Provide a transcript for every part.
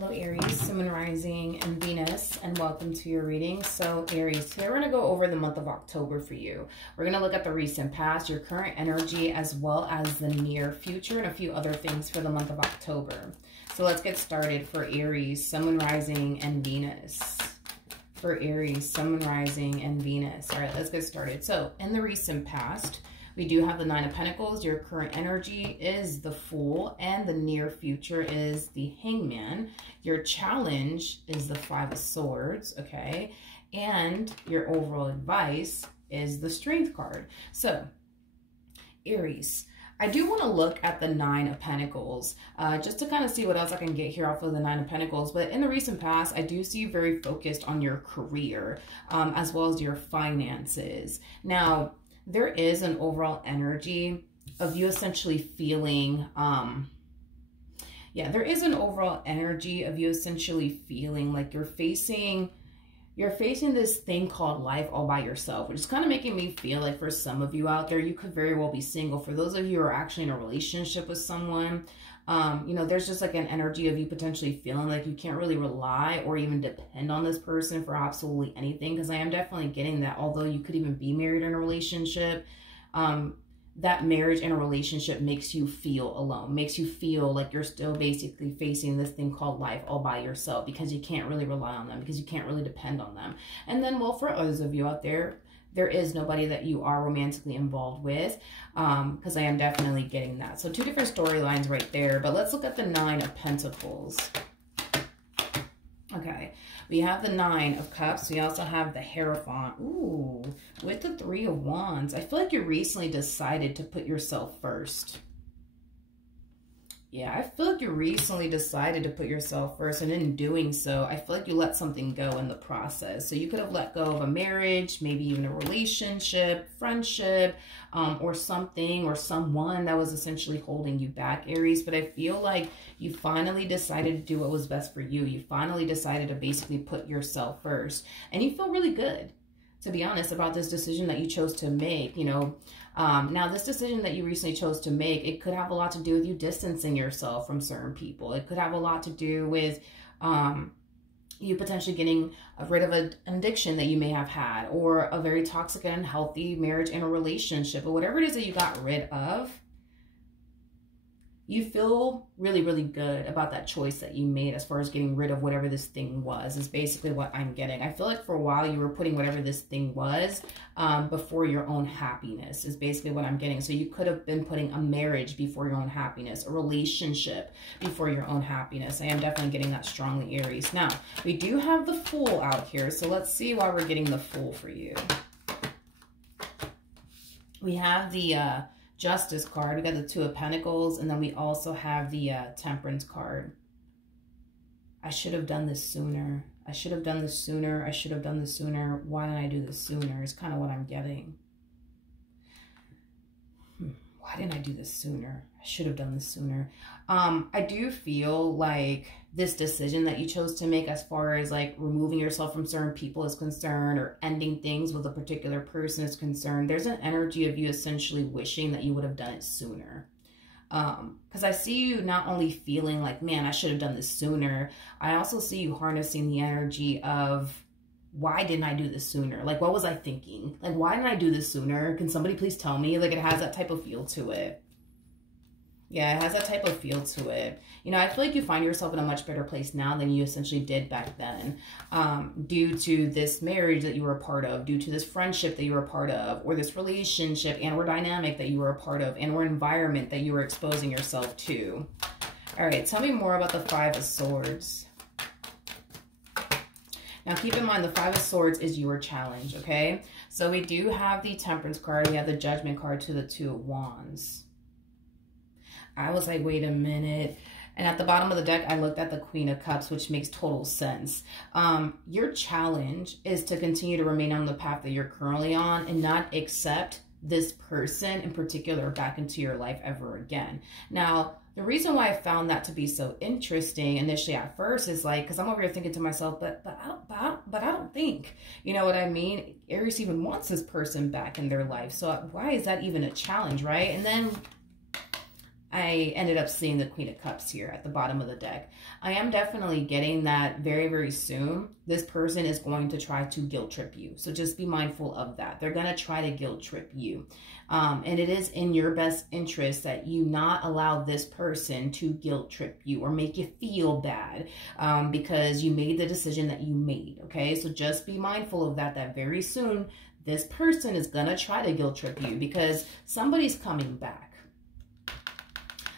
Hello Aries, Sun, Moon, Rising, and Venus, and welcome to your reading. So Aries, today we're going to go over the month of October for you. We're going to look at the recent past, your current energy, as well as the near future, and a few other things for the month of October. So let's get started for Aries, Sun, Moon, Rising, and Venus. For Aries, Sun, Moon, Rising, and Venus. All right, let's get started. So in the recent past, we do have the Nine of Pentacles. Your current energy is the Fool, and the near future is the Hangman. Your challenge is the Five of Swords, okay? And your overall advice is the Strength card. So, Aries, I do want to look at the Nine of Pentacles, just to kind of see what else I can get here off of the Nine of Pentacles. But in the recent past, I do see you very focused on your career, as well as your finances. Now, there is an overall energy of you essentially feeling, there is an overall energy of you essentially feeling like you're facing this thing called life all by yourself, which is kind of making me feel like for some of you out there, you could very well be single. For those of you who are actually in a relationship with someone, you know, there's just like an energy of you potentially feeling like you can't really rely or even depend on this person for absolutely anything. Because I am definitely getting that, although you could even be married in a relationship, that marriage and a relationship makes you feel alone, makes you feel like you're still basically facing this thing called life all by yourself, because you can't really rely on them, because you can't really depend on them. And then, well, for others of you out there, there is nobody that you are romantically involved with, because I am definitely getting that. So two different storylines right there. But let's look at the Nine of Pentacles. Okay, we have the Nine of Cups. We also have the Hierophant. Ooh, with the Three of Wands. I feel like you recently decided to put yourself first. Yeah, I feel like you recently decided to put yourself first, and in doing so, I feel like you let something go in the process. So you could have let go of a marriage, maybe even a relationship, friendship, or something or someone that was essentially holding you back, Aries. But I feel like you finally decided to do what was best for you. You finally decided to basically put yourself first, and you feel really good, to be honest, about this decision that you chose to make. You know, now this decision that you recently chose to make, it could have a lot to do with you distancing yourself from certain people. It could have a lot to do with you potentially getting rid of an addiction that you may have had, or a very toxic and unhealthy marriage and a relationship, or whatever it is that you got rid of. You feel really, really good about that choice that you made as far as getting rid of whatever this thing was, is basically what I'm getting. I feel like for a while you were putting whatever this thing was before your own happiness, is basically what I'm getting. So you could have been putting a marriage before your own happiness, a relationship before your own happiness. I am definitely getting that strongly, Aries. Now, we do have the Fool out here, so let's see why we're getting the Fool for you. We have the Justice card, we got the Two of Pentacles, and then we also have the Temperance card. I should have done this sooner. I should have done this sooner. I should have done this sooner. Why didn't I do this sooner? Is kind of what I'm getting. Why didn't I do this sooner? I should have done this sooner. I do feel like this decision that you chose to make, as far as like removing yourself from certain people is concerned, or ending things with a particular person is concerned, there's an energy of you essentially wishing that you would have done it sooner. Because I see you not only feeling like, man, I should have done this sooner. I also see you harnessing the energy of, why didn't I do this sooner? Like, what was I thinking? Like, why didn't I do this sooner? Can somebody please tell me? Like, it has that type of feel to it. Yeah, it has that type of feel to it. You know, I feel like you find yourself in a much better place now than you essentially did back then, due to this marriage that you were a part of, due to this friendship that you were a part of, or this relationship and or dynamic that you were a part of, and or environment that you were exposing yourself to. All right, tell me more about the Five of Swords. Now, keep in mind, the Five of Swords is your challenge, okay? So we do have the Temperance card. We have the Judgment card to the Two of Wands. I was like, wait a minute. And at the bottom of the deck, I looked at the Queen of Cups, which makes total sense. Your challenge is to continue to remain on the path that you're currently on, and not accept this person in particular back into your life ever again. Now, the reason why I found that to be so interesting initially at first is like, because I'm over here thinking to myself, but I don't think, you know what I mean? Aries even wants this person back in their life. So why is that even a challenge, right? And then I ended up seeing the Queen of Cups here at the bottom of the deck. I am definitely getting that very, very soon, this person is going to try to guilt trip you. So just be mindful of that. They're going to try to guilt trip you. And it is in your best interest that you not allow this person to guilt trip you or make you feel bad because you made the decision that you made. Okay, so just be mindful of that, that very soon this person is going to try to guilt trip you because somebody's coming back.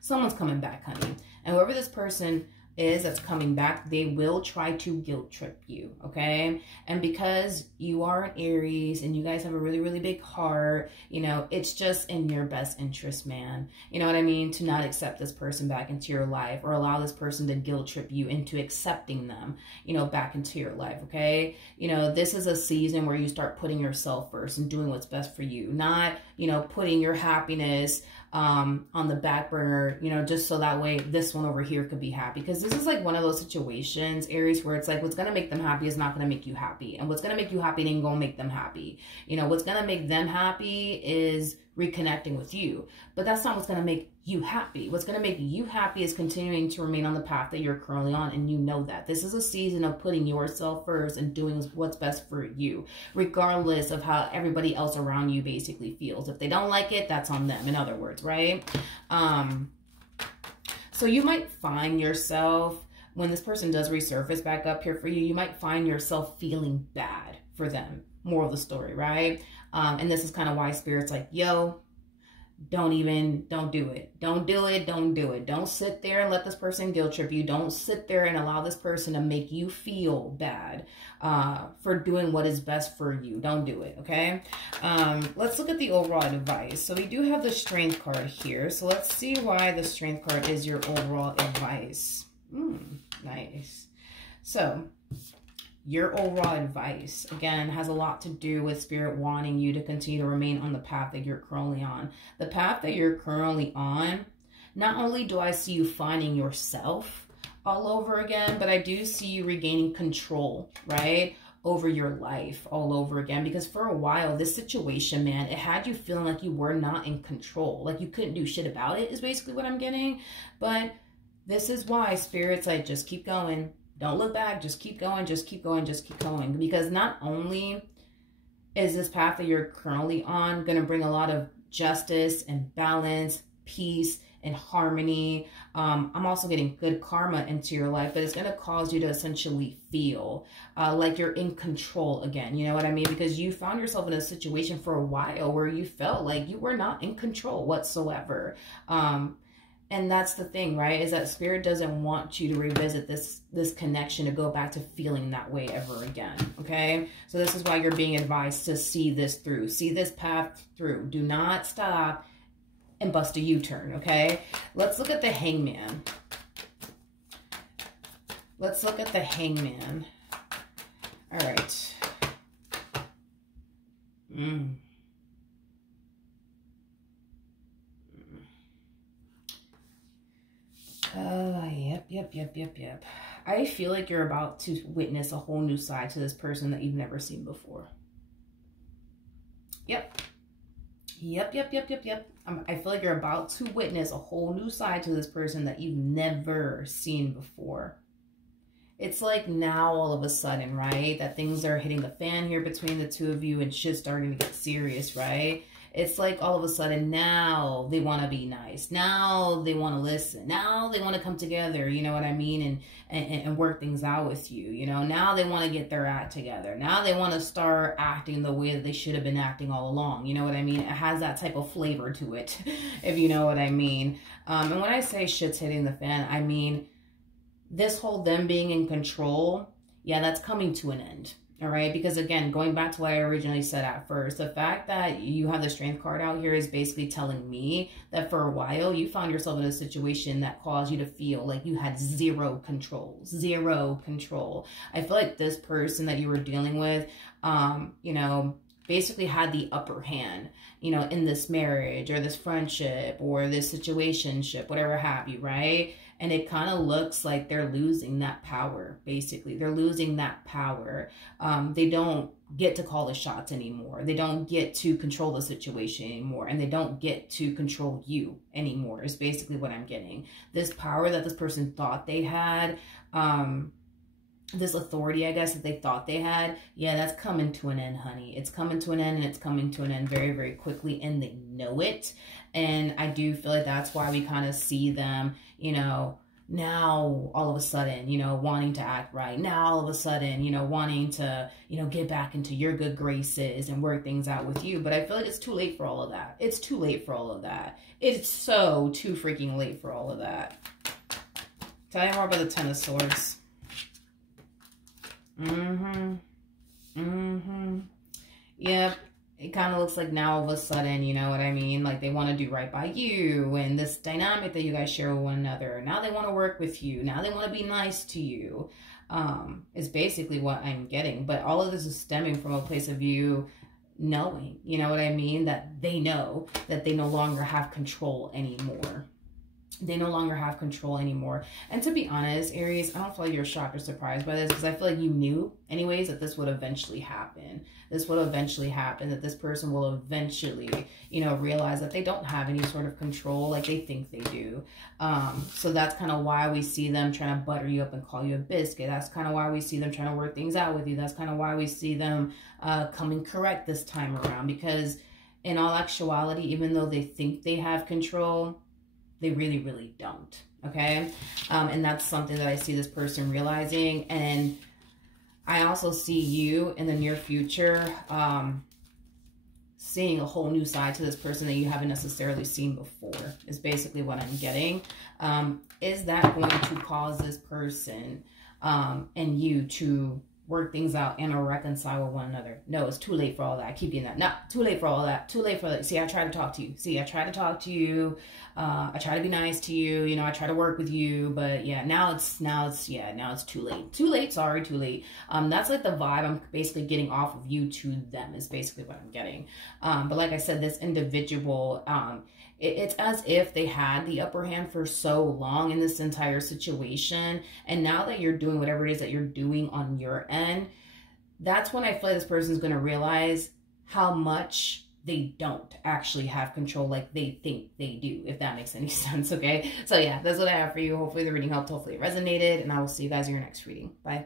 Someone's coming back, honey. And whoever this person is that's coming back, they will try to guilt trip you, okay? And because you are an Aries and you guys have a really, really big heart, you know, it's just in your best interest, man. You know what I mean? To not accept this person back into your life or allow this person to guilt trip you into accepting them, you know, back into your life, okay? You know, this is a season where you start putting yourself first and doing what's best for you, not, you know, putting your happiness on the back burner, you know, just so that way this one over here could be happy. Because this is like one of those situations, Aries, where it's like what's going to make them happy is not going to make you happy. And what's going to make you happy ain't going to make them happy. You know, what's going to make them happy is reconnecting with you. But that's not what's going to make you happy. What's going to make you happy is continuing to remain on the path that you're currently on. And you know that. This is a season of putting yourself first and doing what's best for you, regardless of how everybody else around you basically feels. If they don't like it, that's on them, in other words, right? So you might find yourself, when this person does resurface back up here for you, you might find yourself feeling bad for them. Moral of the story, right? And this is kind of why Spirit's like, yo, don't do it. Don't do it. Don't do it. Don't sit there and let this person guilt trip you. Don't sit there and allow this person to make you feel bad for doing what is best for you. Don't do it, okay? Let's look at the overall advice. So we do have the Strength card here. So let's see why the Strength card is your overall advice. Nice. So your overall advice, again, has a lot to do with Spirit wanting you to continue to remain on the path that you're currently on. The path that you're currently on, not only do I see you finding yourself all over again, but I do see you regaining control, right, over your life all over again. Because for a while, this situation, man, it had you feeling like you were not in control. Like you couldn't do shit about it is basically what I'm getting. But this is why Spirit's like, just keep going. Don't look back. Just keep going. Just keep going. Just keep going. Because not only is this path that you're currently on going to bring a lot of justice and balance, peace and harmony. I'm also getting good karma into your life, but it's going to cause you to essentially feel like you're in control again. You know what I mean? Because you found yourself in a situation for a while where you felt like you were not in control whatsoever. And that's the thing, right? Is that Spirit doesn't want you to revisit this connection, to go back to feeling that way ever again, okay? So this is why you're being advised to see this through. See this path through. Do not stop and bust a U-turn, okay? Let's look at the Hangman. Let's look at the Hangman. All right. Yep. I feel like you're about to witness a whole new side to this person that you've never seen before. Yep. I feel like you're about to witness a whole new side to this person that you've never seen before. It's like now all of a sudden, right, that things are hitting the fan here between the two of you and shit's starting to get serious, right? It's like all of a sudden now they want to be nice. Now they want to listen. Now they want to come together, you know what I mean? And work things out with you, you know? Now they want to get their act together. Now they want to start acting the way that they should have been acting all along, you know what I mean? It has that type of flavor to it, if you know what I mean. And when I say shit's hitting the fan, I mean this whole them being in control, yeah, that's coming to an end. All right, because again, going back to what I originally said at first, the fact that you have the Strength card out here is basically telling me that for a while you found yourself in a situation that caused you to feel like you had zero control. I feel like this person that you were dealing with, you know, basically had the upper hand, you know, in this marriage or this friendship or this situationship, whatever have you, right? And it kind of looks like they're losing that power, basically. They're losing that power. They don't get to call the shots anymore. They don't get to control the situation anymore. And they don't get to control you anymore, is basically what I'm getting. This power that this person thought they had, this authority, I guess, that they thought they had, yeah, that's coming to an end, honey. It's coming to an end, and it's coming to an end very, very quickly, and they know it. And I do feel like that's why we kind of see them, you know, now all of a sudden, you know, wanting to act right. Now all of a sudden, you know, wanting to, you know, get back into your good graces and work things out with you. But I feel like it's too late for all of that. It's too late for all of that. It's so too freaking late for all of that. Tell me more about the Ten of Swords. Yep. It kind of looks like now all of a sudden, you know what I mean? Like they want to do right by you, and this dynamic that you guys share with one another. Now they want to work with you. Now they want to be nice to you. Is basically what I'm getting. But all of this is stemming from a place of you knowing, you know what I mean? That they know that they no longer have control anymore. They no longer have control anymore. And to be honest, Aries, I don't feel like you're shocked or surprised by this, because I feel like you knew anyways that this would eventually happen. This would eventually happen, that this person will eventually, you know, realize that they don't have any sort of control like they think they do. So that's kind of why we see them trying to butter you up and call you a biscuit. That's kind of why we see them trying to work things out with you. That's kind of why we see them coming correct this time around, because in all actuality, even though they think they have control, they really, really don't, okay? And that's something that I see this person realizing. And I also see you in the near future seeing a whole new side to this person that you haven't necessarily seen before, is basically what I'm getting. Is that going to cause this person and you to work things out and or reconcile with one another? No, it's too late for all that. I keep getting that. Not too late for all that. Too late for that. See, I try to talk to you. See, I try to talk to you. I try to be nice to you. You know, I try to work with you. But yeah, now it's too late. Too late. Sorry, too late. That's like the vibe I'm basically getting off of you to them, is basically what I'm getting. But like I said, this individual, it's as if they had the upper hand for so long in this entire situation. And now that you're doing whatever it is that you're doing on your end, that's when I feel like this person's going to realize how much they don't actually have control like they think they do, if that makes any sense, okay? So yeah, that's what I have for you. Hopefully the reading helped. Hopefully it resonated. And I will see you guys in your next reading. Bye.